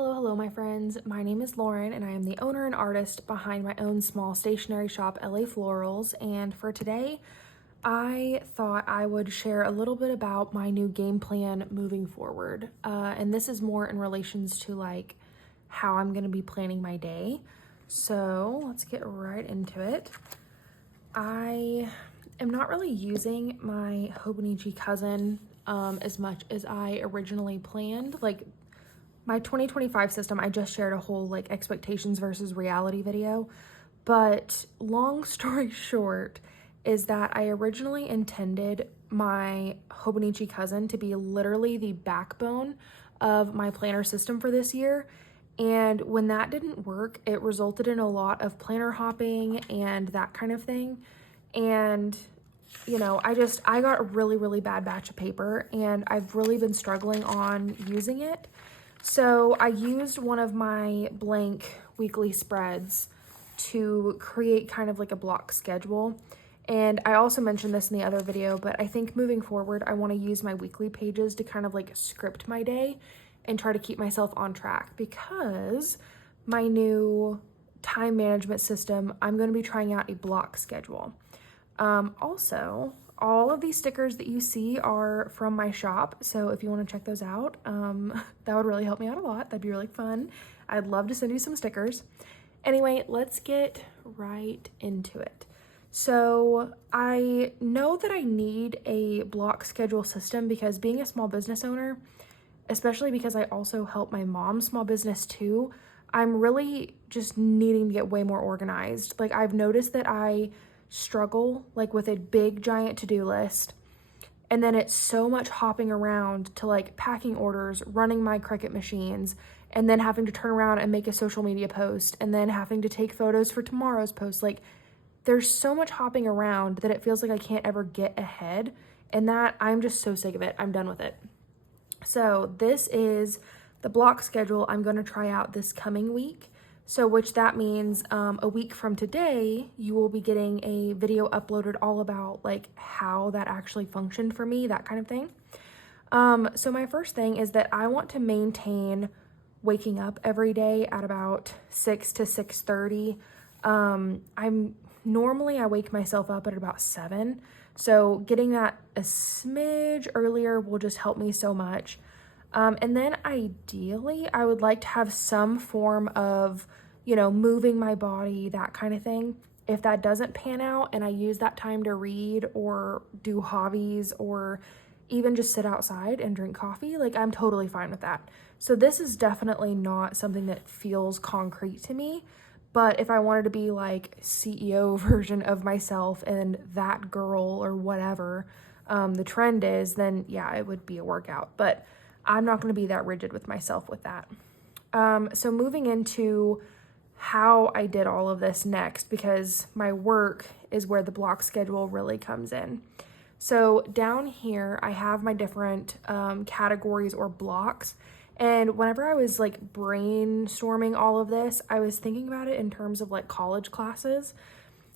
Hello, my friends. My name is Lauren, and I am the owner and artist behind my own small stationery shop, LA Florals. And for today, I thought I would share a little bit about my new game plan moving forward. And this is more in relations to like how I'm going to be planning my day. So let's get right into it. I am not really using my Hobonichi cousin as much as I originally planned. Like, my 2025 system, I just shared a whole like expectations versus reality video. But long story short is that I originally intended my Hobonichi cousin to be literally the backbone of my planner system for this year. And when that didn't work, it resulted in a lot of planner hopping and that kind of thing. And I got a really bad batch of paper, and I've really been struggling on using it. So I used one of my blank weekly spreads to create kind of like a block schedule. And I also mentioned this in the other video, but I think moving forward, I want to use my weekly pages to kind of like script my day and try to keep myself on track, because my new time management system, I'm going to be trying out a block schedule. Also, all of these stickers that you see are from my shop, so if you want to check those out, that would really help me out a lot. That'd be really fun. I'd love to send you some stickers. Anyway, let's get right into it. So I know that I need a block schedule system because being a small business owner, especially because I also help my mom's small business too, I'm really just needing to get way more organized. Like, I've noticed that I struggle like with a big giant to-do list, and then it's so much hopping around to like packing orders, running my Cricut machines, and then having to turn around and make a social media post, and then having to take photos for tomorrow's post. Like, there's so much hopping around that it feels like I can't ever get ahead, and that I'm just so sick of it. I'm done with it. So this is the block schedule I'm going to try out this coming week. So which that means a week from today, you will be getting a video uploaded all about like how that actually functioned for me, that kind of thing. So my first thing is that I want to maintain waking up every day at about 6 to 6:30. I wake myself up at about 7. So getting that a smidge earlier will just help me so much. And then ideally, I would like to have some form of, moving my body, that kind of thing. If that doesn't pan out and I use that time to read or do hobbies or even just sit outside and drink coffee, like, I'm totally fine with that. So this is definitely not something that feels concrete to me. But if I wanted to be like CEO version of myself and that girl or whatever the trend is, then yeah, it would be a workout. But I'm not going to be that rigid with myself with that. So moving into how I did all of this next, because my work is where the block schedule really comes in. So down here, I have my different categories or blocks. And whenever I was like brainstorming all of this, I was thinking about it in terms of like college classes.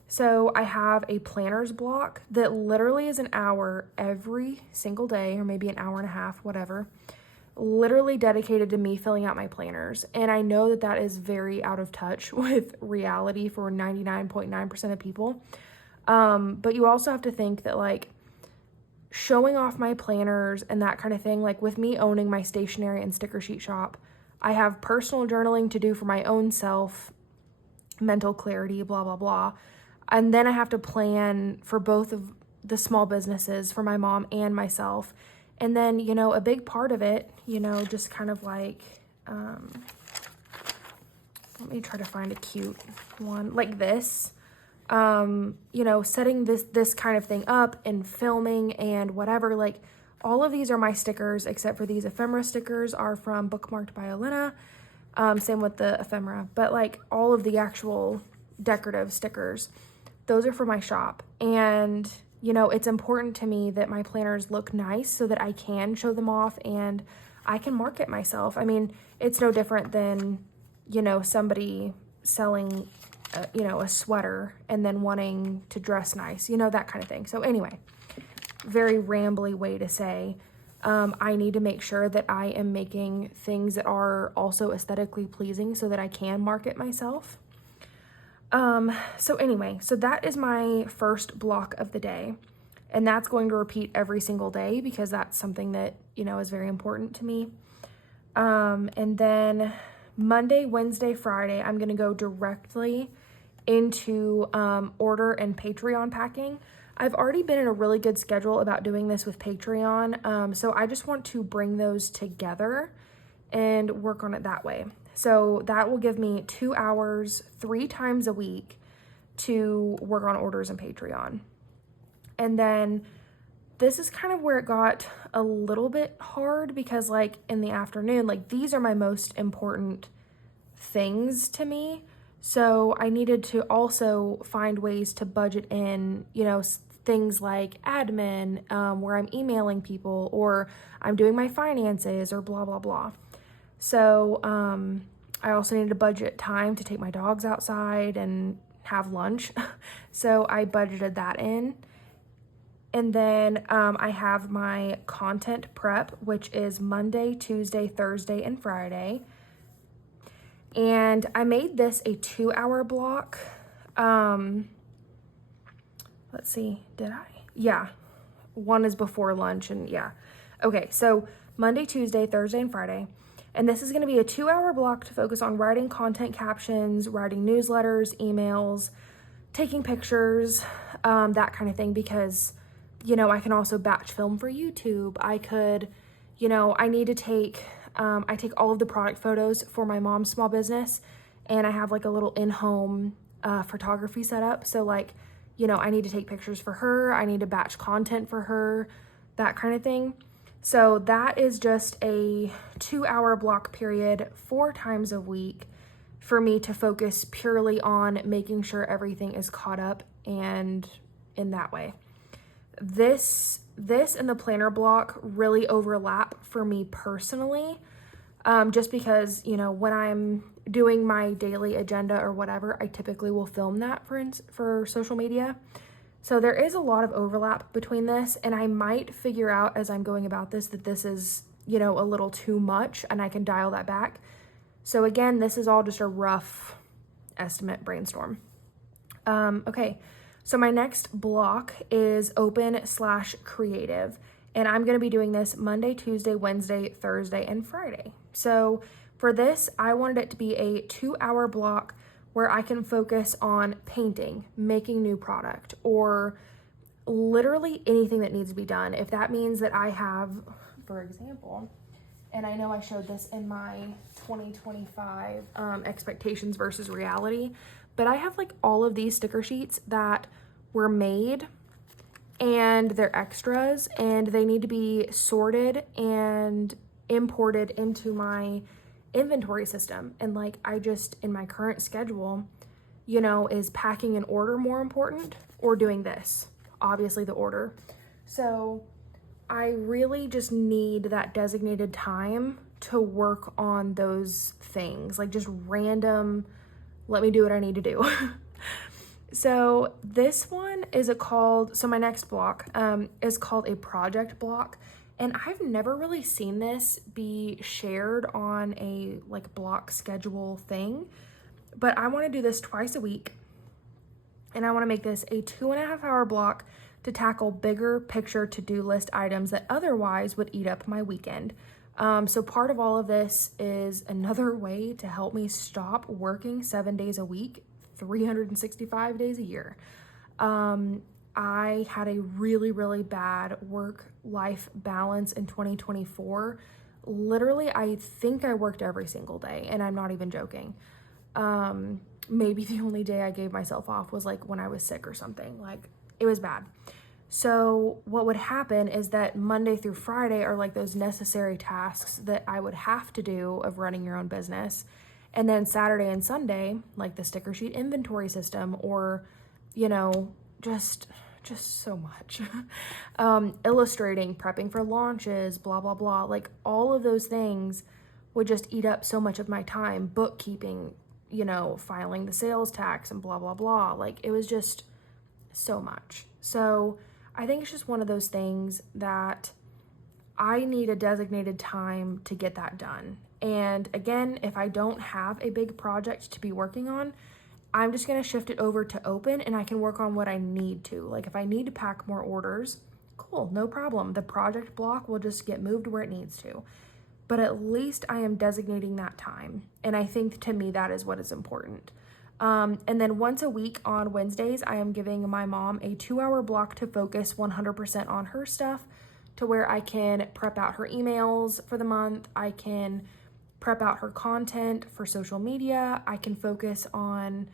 So I have a planners block that literally is an hour every single day, or maybe an hour and a half, whatever, literally dedicated to me filling out my planners. And I know that that is very out of touch with reality for 99.9% of people. But you also have to think that like showing off my planners and that kind of thing, like with me owning my stationery and sticker sheet shop, I have personal journaling to do for my own self, mental clarity, blah, blah, blah. And then I have to plan for both of the small businesses for my mom and myself. And then, a big part of it, just kind of like, let me try to find a cute one like this. Setting this kind of thing up and filming and whatever, like all of these are my stickers, except for these ephemera stickers are from Bookmarked by Elena. Same with the ephemera, but like all of the actual decorative stickers, those are for my shop. And, it's important to me that my planners look nice so that I can show them off and I can market myself. I mean, it's no different than, somebody selling a sweater and then wanting to dress nice, that kind of thing. So anyway, very rambly way to say, I need to make sure that I am making things that are also aesthetically pleasing so that I can market myself. So anyway, so that is my first block of the day. And that's going to repeat every single day because that's something that, is very important to me. And then Monday, Wednesday, Friday, I'm going to go directly into order and Patreon packing. I've already been in a really good schedule about doing this with Patreon. So I just want to bring those together and work on it that way. So that will give me 2 hours, 3 times a week to work on orders and Patreon. And then this is kind of where it got a little bit hard because like in the afternoon, like these are my most important things to me. So I needed to also find ways to budget in, things like admin, where I'm emailing people or I'm doing my finances or blah, blah, blah. So I also needed to budget time to take my dogs outside and have lunch. So I budgeted that in. And then I have my content prep, which is Monday, Tuesday, Thursday, and Friday. And I made this a 2-hour block. Let's see, did I? Yeah, one is before lunch and yeah. Okay, so Monday, Tuesday, Thursday, and Friday. And this is gonna be a 2-hour block to focus on writing content captions, writing newsletters, emails, taking pictures, that kind of thing because, I can also batch film for YouTube. I could, I need to take, I take all of the product photos for my mom's small business and I have like a little in-home photography setup. So like, I need to take pictures for her. I need to batch content for her, that kind of thing. So that is just a 2-hour block period 4 times a week for me to focus purely on making sure everything is caught up and in that way. This and the planner block really overlap for me personally, just because, when I'm doing my daily agenda or whatever, I typically will film that for social media. So there is a lot of overlap between this, and I might figure out as I'm going about this that this is, a little too much and I can dial that back. So again, this is all just a rough estimate brainstorm. Okay, so my next block is open/creative, and I'm going to be doing this Monday, Tuesday, Wednesday, Thursday, and Friday. So for this, I wanted it to be a 2-hour block where I can focus on painting, making new product, or literally anything that needs to be done. If that means that I have, for example, and I know I showed this in my 2025 expectations versus reality, but I have like all of these sticker sheets that were made and they're extras and they need to be sorted and imported into my inventory system. And like I just, in my current schedule, is packing an order more important or doing this? Obviously the order. So I really just need that designated time to work on those things, like just random, let me do what I need to do. So this one is so my next block is called a project block. And I've never really seen this be shared on a like block schedule thing, but I want to do this twice a week. And I want to make this a 2.5-hour block to tackle bigger picture to-do list items that otherwise would eat up my weekend. So part of all of this is another way to help me stop working 7 days a week, 365 days a year. I had a really, really bad work-life balance in 2024. Literally, I think I worked every single day, and I'm not even joking. Maybe the only day I gave myself off was like when I was sick or something. Like, it was bad. So what would happen is that Monday through Friday are like those necessary tasks that I would have to do of running your own business. And then Saturday and Sunday, like the sticker sheet inventory system or, just so much. Illustrating, prepping for launches, blah, blah, blah. Like all of those things would just eat up so much of my time. Bookkeeping, filing the sales tax and blah, blah, blah. Like it was just so much. So I think it's just one of those things that I need a designated time to get that done. And again, if I don't have a big project to be working on, I'm just gonna shift it over to open and I can work on what I need to. Like if I need to pack more orders, cool, no problem. The project block will just get moved where it needs to. But at least I am designating that time. And I think to me, that is what is important. And then once a week on Wednesdays, I am giving my mom a 2-hour block to focus 100% on her stuff, to where I can prep out her emails for the month. I can prep out her content for social media. I can focus on,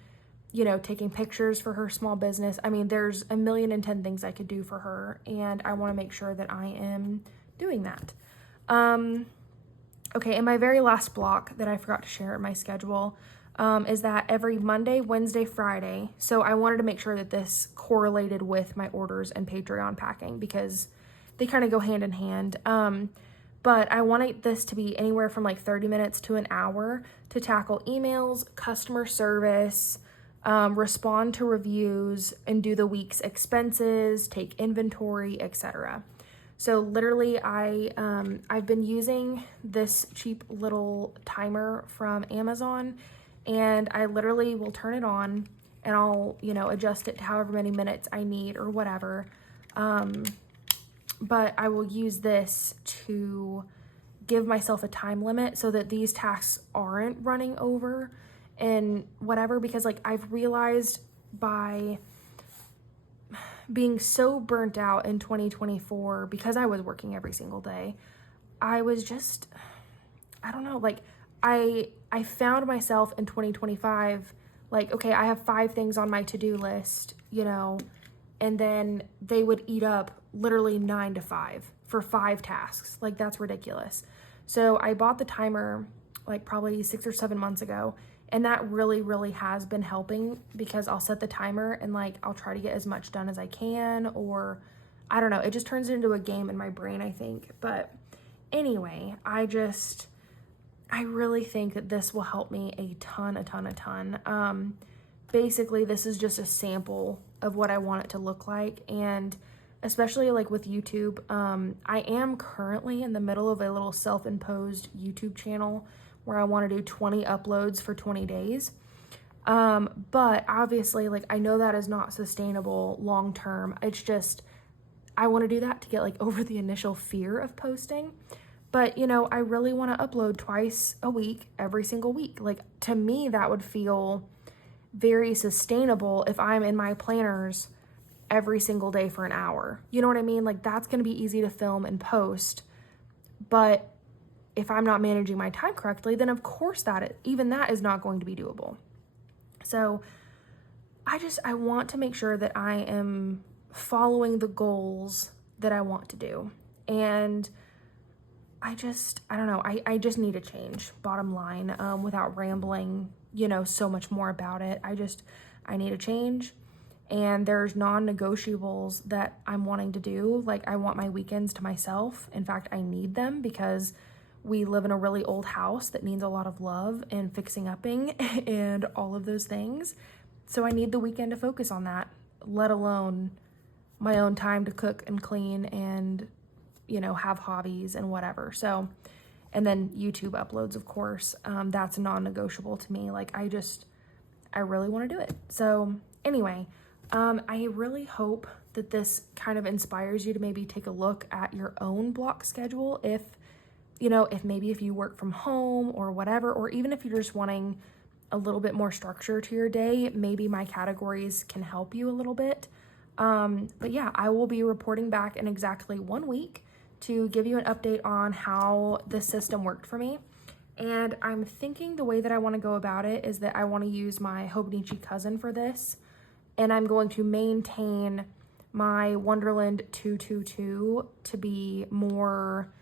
you know, taking pictures for her small business. I mean, there's 1,010,000 things I could do for her, and I want to make sure that I am doing that. Okay, and my very last block that I forgot to share in my schedule is that every Monday, Wednesday, Friday. So I wanted to make sure that this correlated with my orders and Patreon packing because they kind of go hand in hand. But I wanted this to be anywhere from like 30 minutes to an hour to tackle emails, customer service, respond to reviews, and do the week's expenses, take inventory, etc. So literally I've been using this cheap little timer from Amazon, and I literally will turn it on and I'll, you know, adjust it to however many minutes I need or whatever. But I will use this to give myself a time limit so that these tasks aren't running over and whatever, because like I've realized by being so burnt out in 2024 because I was working every single day, I was just, I don't know, like I found myself in 2025 like, okay, I have 5 things on my to-do list, you know, and then they would eat up literally 9 to 5 for 5 tasks. Like that's ridiculous. So I bought the timer like probably 6 or 7 months ago, and that really has been helping because I'll set the timer and like I'll try to get as much done as I can, or I don't know, it just turns it into a game in my brain, I think. But anyway, I really think that this will help me a ton. Basically, this is just a sample of what I want it to look like, and especially like with YouTube, I am currently in the middle of a little self-imposed YouTube channel where I want to do 20 uploads for 20 days. But obviously, like I know that is not sustainable long term. It's just, I want to do that to get like over the initial fear of posting. But, you know, I really want to upload twice a week, every single week. Like to me, that would feel very sustainable if I'm in my planners every single day for an hour. You know what I mean? Like that's going to be easy to film and post. But if I'm not managing my time correctly, then of course even that is not going to be doable. So I want to make sure that I am following the goals that I want to do. And I don't know, I just need a change, bottom line, without rambling, you know, so much more about it. I need a change. And there's non-negotiables that I'm wanting to do. Like I want my weekends to myself. In fact, I need them because we live in a really old house that needs a lot of love and fixing upping and all of those things. So I need the weekend to focus on that, let alone my own time to cook and clean and, you know, have hobbies and whatever. So, and then YouTube uploads, of course, that's non-negotiable to me. Like I really want to do it. So anyway, I really hope that this kind of inspires you to maybe take a look at your own block schedule. If you work from home or whatever, or even if you're just wanting a little bit more structure to your day, maybe my categories can help you a little bit. But yeah, I will be reporting back in exactly 1 week to give you an update on how the system worked for me. And I'm thinking the way that I want to go about it is that I want to use my Hobonichi cousin for this. And I'm going to maintain my Wonderland 222 to be more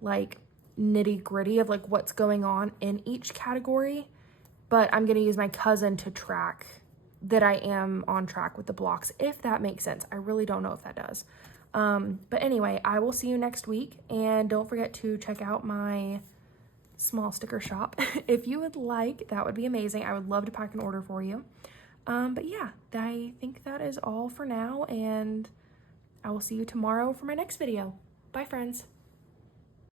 like nitty gritty of like what's going on in each category. But I'm going to use my cousin to track that I am on track with the blocks, if that makes sense. I really don't know if that does. But anyway, I will see you next week. And don't forget to check out my small sticker shop. If you would like, that would be amazing. I would love to pack an order for you. But yeah, I think that is all for now, and I will see you tomorrow for my next video. Bye, friends.